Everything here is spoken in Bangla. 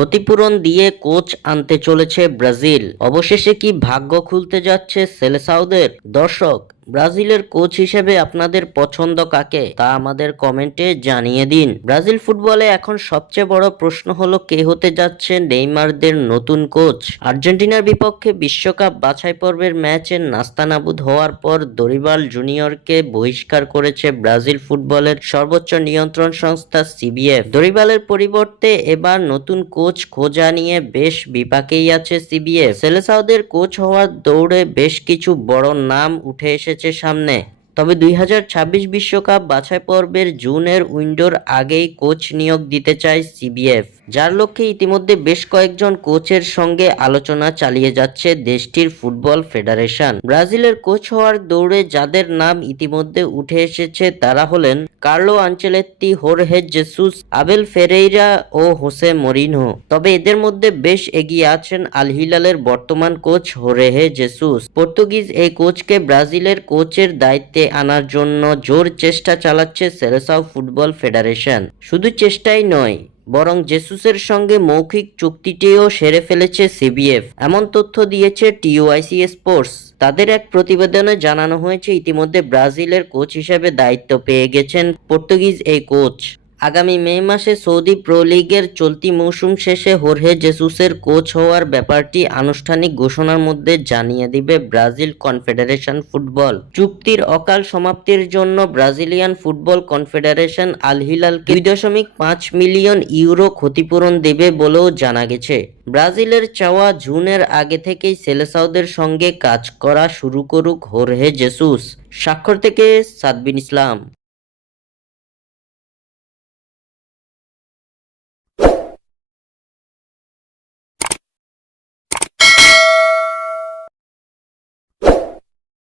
ক্ষতিপূরণ দিয়ে কোচ আনতে চলেছে ব্রাজিল। অবশেষে কি ভাগ্য খুলতে যাচ্ছে সেলেসাওদের? দর্শক, ব্রাজিলের কোচ হিসেবে আপনাদের পছন্দ কাকে তা আমাদের কমেন্টে জানিয়ে দিন। ব্রাজিল ফুটবলে এখন সবচেয়ে বড় প্রশ্ন হলো কে হতে যাচ্ছে নেইমারদের নতুন কোচ। আর্জেন্টিনার বিপক্ষে বিশ্বকাপ বাছাই পর্বের ম্যাচে নাস্তানাবুদ হওয়ার পর দরিবাল জুনিয়রকে বহিষ্কার করেছে ব্রাজিল ফুটবলের সর্বোচ্চ নিয়ন্ত্রণ সংস্থা সিবিএফ। দরিবালের পরিবর্তে এবার নতুন কোচ খোঁজা নিয়ে বেশ বিপাকেই আছে সিবিএফ। সেলেসাওদের কোচ হওয়ার দৌড়ে বেশ কিছু বড় নাম উঠে এসেছে সামনে। তবে 2026 বিশ্বকাপ বাছাই পর্বের জুনের উইন্ডোর আগেই কোচ নিয়োগ দিতে চায় সিবিএফ, যার লক্ষ্যে ইতিমধ্যে বেশ কয়েকজন কোচের সঙ্গে আলোচনা চালিয়ে যাচ্ছে দেশটির ফুটবল ফেডারেশন। ব্রাজিলের কোচ হওয়ার দৌড়ে যাদের নাম ইতিমধ্যে উঠে এসেছে তারা হলেন কার্লো আনচেলত্তি, হোর্হে জেসুস, আবেল ফেরেইরা ও হোসে মরিনহো। তবে এদের মধ্যে বেশ এগিয়ে আছেন আল হিলালের বর্তমান কোচ হোর্হে জেসুস। পর্তুগিজ এই কোচকে ব্রাজিলের কোচের দায়িত্বে আনার জন্য জোর চেষ্টা চালাচ্ছে সেলেসাও ফুটবল ফেডারেশন। শুধু চেষ্টাই নয়, বরং জেসুসের সঙ্গে মৌখিক চুক্তিটিও সেরে ফেলেছে সিবিএফ, এমন তথ্য দিয়েছে টিওআইসি স্পোর্টস। তাদের এক প্রতিবেদনে জানানো হয়েছে ইতিমধ্যে ব্রাজিলের কোচ হিসেবে দায়িত্ব পেয়ে গেছেন পর্তুগিজ এই কোচ। আগামী মে মাসে সৌদি প্রো লিগের চলতি মৌসুম শেষে হোর্হে জেসুসের কোচ হওয়ার ব্যাপারটি আনুষ্ঠানিক ঘোষণার মধ্যে জানিয়ে দিবে ব্রাজিল কনফেডারেশন ফুটবল। চুক্তির অকাল সমাপ্তির জন্য ব্রাজিলিয়ান ফুটবল কনফেডারেশন আল হিলালকে 2.5 মিলিয়ন ইউরো ক্ষতিপূরণ দেবে বলেও জানা গেছে। ব্রাজিলের চাওয়া জুনের আগে থেকেই সেলেসাওদের সঙ্গে কাজ করা শুরু করুক হোর্হে জেসুস। স্বাক্ষর থেকে সাদবিন ইসলাম।